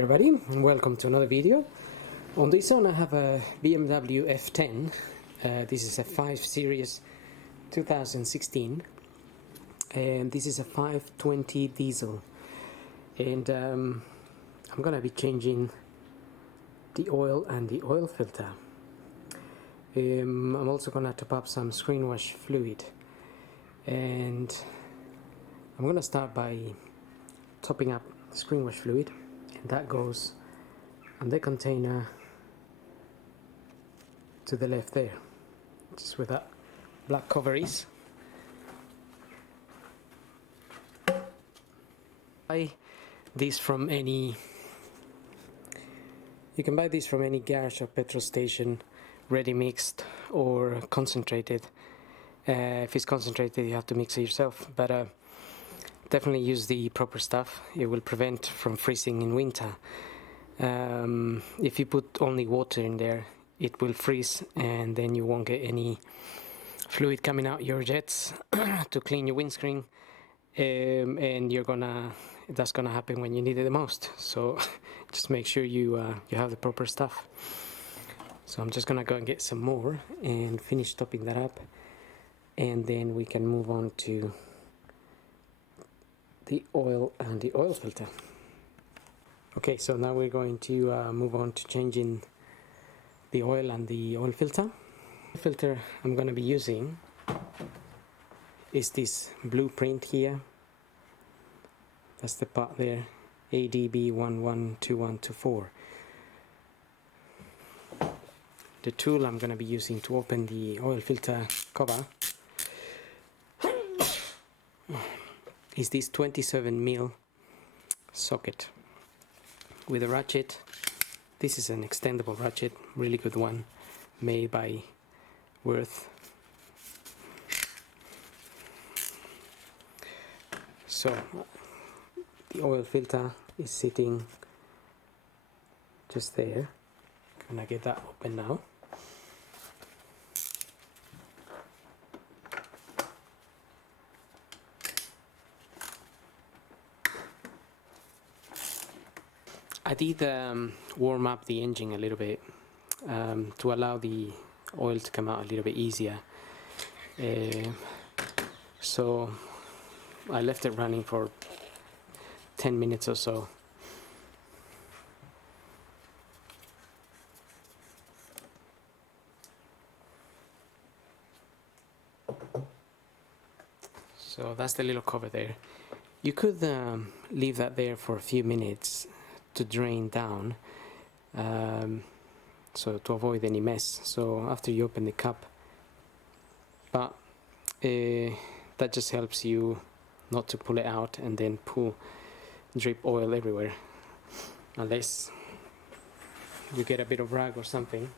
Everybody, and welcome to another video. On this one I have a BMW F10. This is a 5 Series 2016 and this is a 520 diesel, and I'm gonna be changing the oil and the oil filter. I'm also gonna top up some screen wash fluid, and I'm gonna start by topping up screen wash fluid. And that goes on the container to the left there, just where that black cover is. Buy these from any, you can buy these from any garage or petrol station, ready mixed or concentrated. If it's concentrated you have to mix it yourself, but definitely use the proper stuff. It will prevent from freezing in winter. If you put only water in there, it will freeze and then you won't get any fluid coming out your jets to clean your windscreen, and that's gonna happen when you need it the most. So just make sure you have the proper stuff. So I'm just gonna go and get some more and finish topping that up, and then we can move on to the oil and the oil filter. Okay, so now we're going to move on to changing the oil and the oil filter. The filter I'm going to be using is this blueprint here. That's the part there, ADB112124. The tool I'm going to be using to open the oil filter cover is this 27mm socket with a ratchet. This is an extendable ratchet, really good one, made by Worth. So the oil filter is sitting just there. Gonna get that open now. I did warm up the engine a little bit to allow the oil to come out a little bit easier. So I left it running for 10 minutes or so. So that's the little cover there. You could leave that there for a few minutes to drain down, so to avoid any mess. So after you open the cup, but that just helps you not to pull it out and then drip oil everywhere, unless you get a bit of rag or something.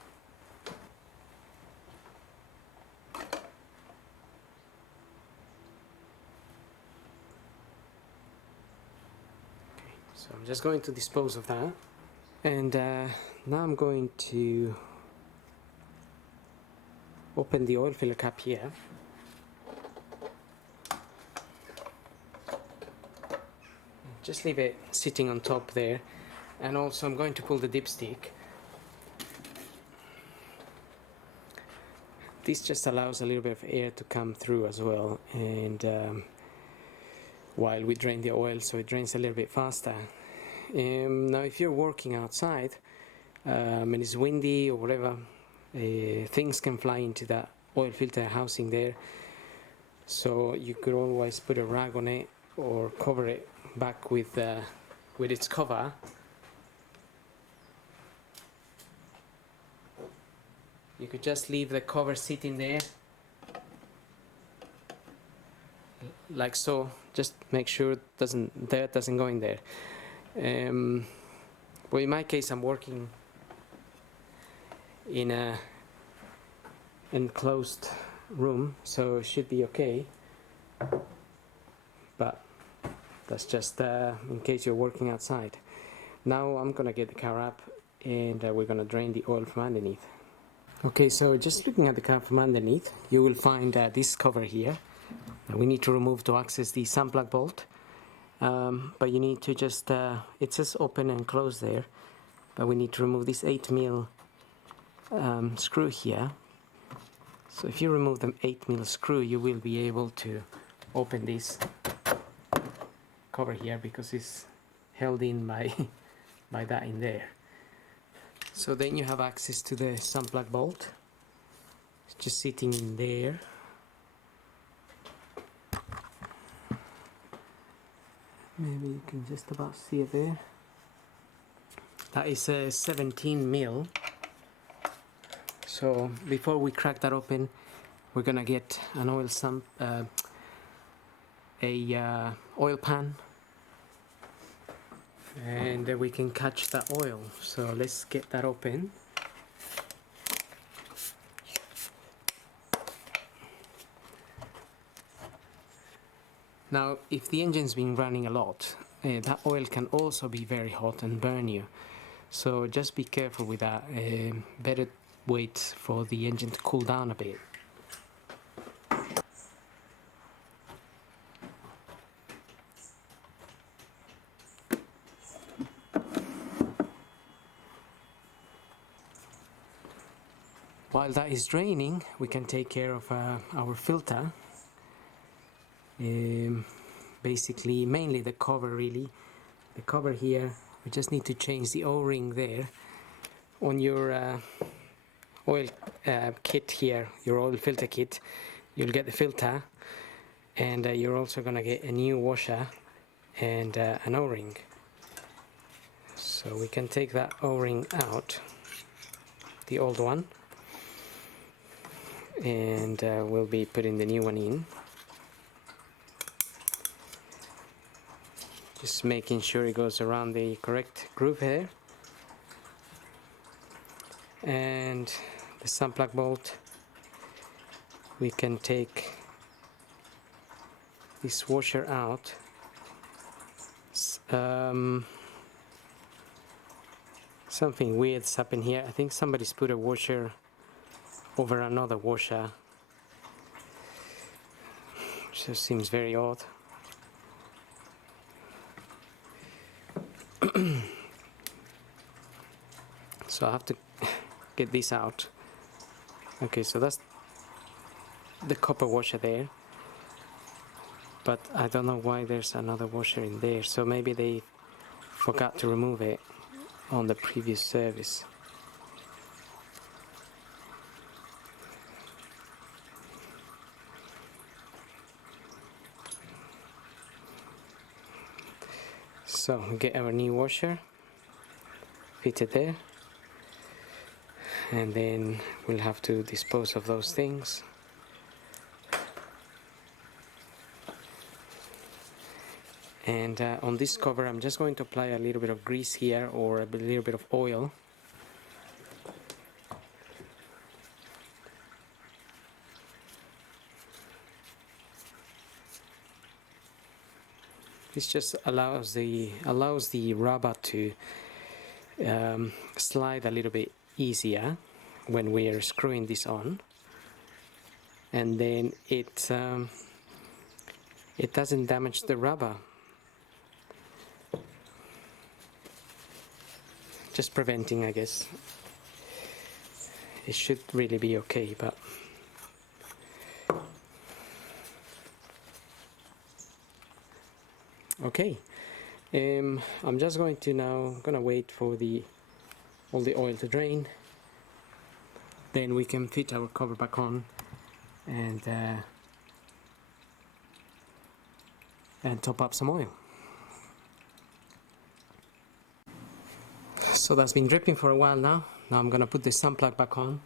So I'm just going to dispose of that, and now I'm going to open the oil filler cap here. Just leave it sitting on top there, and also I'm going to pull the dipstick. This just allows a little bit of air to come through as well, and while we drain the oil, so it drains a little bit faster. Now if you're working outside and it's windy or whatever, things can fly into that oil filter housing there, so you could always put a rag on it or cover it back with its cover. You could just leave the cover sitting there like so. Just make sure dirt doesn't go in there. Well, in my case I'm working in a enclosed room, so it should be okay, but that's just in case you're working outside. Now I'm gonna get the car up, and we're gonna drain the oil from underneath. Okay, so just looking at the car from underneath, you will find this cover here. We need to remove to access the sump plug bolt, but you need to just it says open and close there, but we need to remove this 8mm screw here. So if you remove the 8mm screw, you will be able to open this cover here, because it's held in by by that in there. So then you have access to the sump plug bolt. It's just sitting in there. Maybe you can just about see it there. That is a 17mm. So before we crack that open, we're gonna get an oil sump, oil pan, and we can catch that oil. So let's get that open. Now, if the engine's been running a lot, that oil can also be very hot and burn you. So just be careful with that. Better wait for the engine to cool down a bit. While that is draining, we can take care of our filter. Basically, mainly the cover really. The cover here, we just need to change the O-ring there. On your oil kit here, your oil filter kit, you'll get the filter, and you're also gonna get a new washer and an O-ring. So we can take that O-ring out, the old one, and we'll be putting the new one in. Just making sure it goes around the correct groove here. And the sump plug bolt, we can take this washer out. Something weird's happened here. I think somebody's put a washer over another washer, which just seems very odd. So I have to get this out. Okay, so that's the copper washer there, but I don't know why there's another washer in there, so maybe they forgot to remove it on the previous service. So we get our new washer fitted there, and then we'll have to dispose of those things. And on this cover, I'm just going to apply a little bit of grease here, or a little bit of oil. This just allows the rubber to slide a little bit easier when we are screwing this on, and then it doesn't damage the rubber. Just preventing, I guess. It should really be okay, but okay. I'm just going to wait for all the oil to drain. Then we can fit our cover back on and top up some oil. So that's been dripping for a while now. Now I'm going to put the sump plug back on.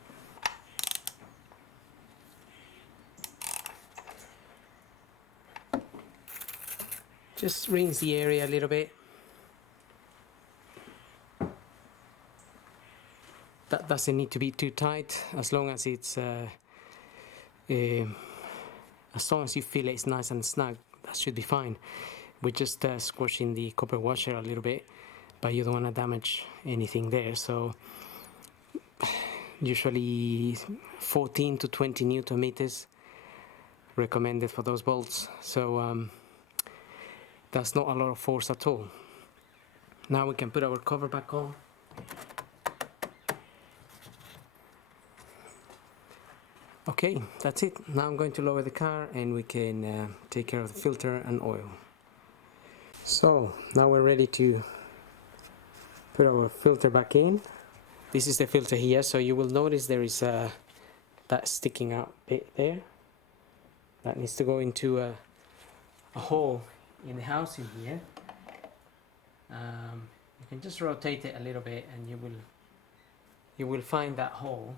Just rinse the area a little bit. That doesn't need to be too tight, as long as it's as long as you feel it's nice and snug, that should be fine. We're just squashing the copper washer a little bit, but you don't want to damage anything there. So usually 14 to 20 Newton meters recommended for those bolts. So That's not a lot of force at all. Now we can put our cover back on. Okay, that's it. Now I'm going to lower the car and we can take care of the filter and oil. So now we're ready to put our filter back in. This is the filter here, so you will notice there is that sticking out bit there. That needs to go into a hole in the housing here. You can just rotate it a little bit and you will find that hole,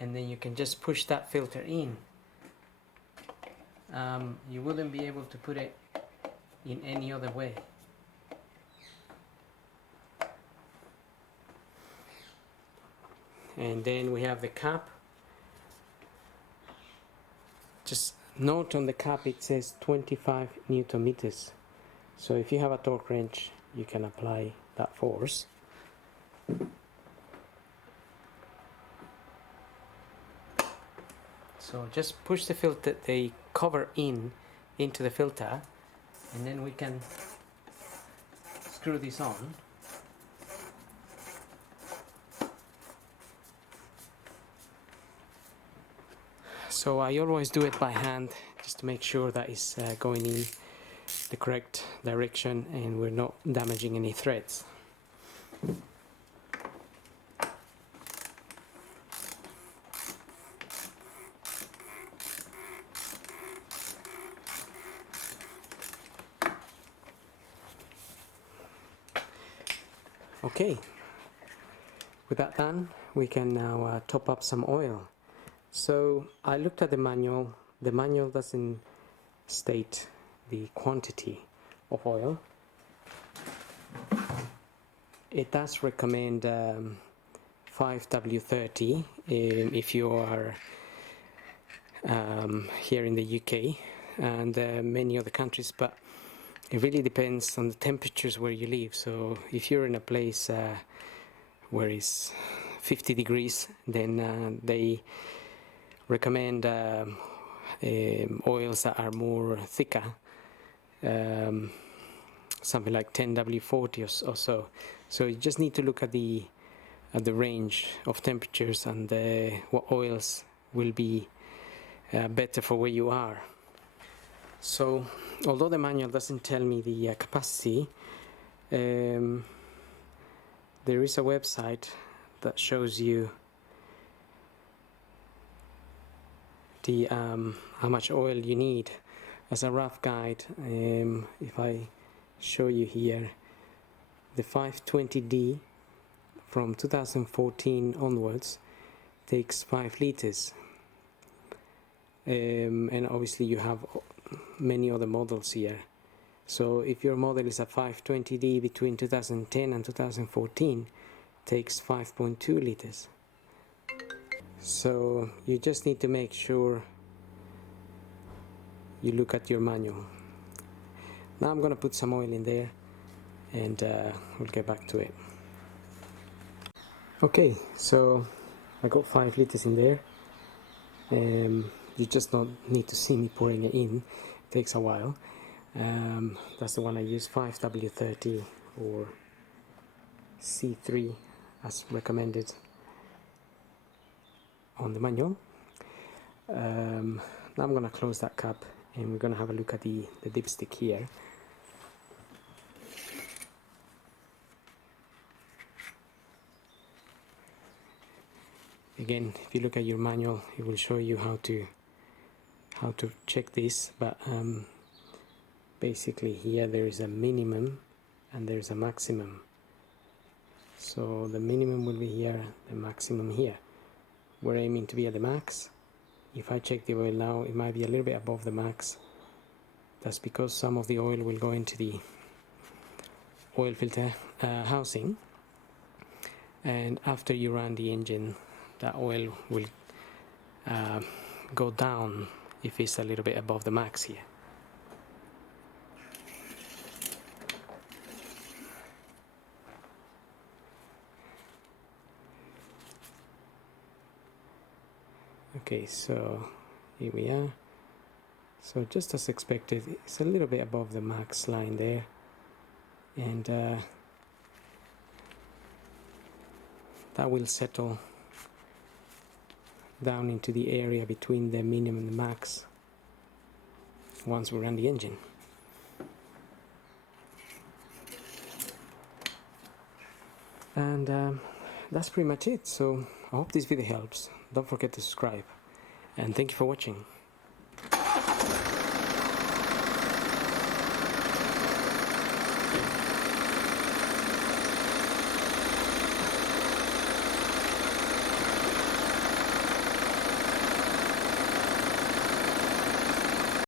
and then you can just push that filter in. You wouldn't be able to put it in any other way. And then we have the cap. Just note on the cap it says 25 Newton meters. So if you have a torque wrench, you can apply that force. So just push the cover into the filter, and then we can screw this on. So I always do it by hand, just to make sure that it's going in the correct direction and we're not damaging any threads. Okay, with that done, we can now top up some oil. So I looked at the manual. The manual doesn't state the quantity of oil. It does recommend 5W30 if you are here in the UK and many other countries, but it really depends on the temperatures where you live. So if you're in a place where it's 50 degrees, then they recommend oils that are more thicker, something like 10W40 or so. So you just need to look at the range of temperatures and what oils will be better for where you are. So although the manual doesn't tell me the capacity, there is a website that shows you the how much oil you need as a rough guide. If I show you here, the 520d from 2014 onwards takes 5 liters, and obviously you have many other models here. So if your model is a 520d between 2010 and 2014, takes 5.2 liters. So you just need to make sure you look at your manual. Now I'm gonna put some oil in there and we'll get back to it. Okay, so I got 5 liters in there. You just don't need to see me pouring it in. It takes a while. That's the one I use, 5W30 or C3 as recommended on the manual. Now I'm going to close that cap and we're going to have a look at the dipstick here. Again, if you look at your manual, it will show you how to check this, but basically here there is a minimum and there is a maximum. So the minimum will be here, the maximum here. We're aiming to be at the max. If I check the oil now, it might be a little bit above the max. That's because some of the oil will go into the oil filter housing, and after you run the engine, that oil will go down if it's a little bit above the max here. Okay, so here we are. So just as expected, it's a little bit above the max line there, and that will settle down into the area between the minimum and the max once we run the engine. And that's pretty much it. So I hope this video helps. Don't forget to subscribe, and thank you for watching.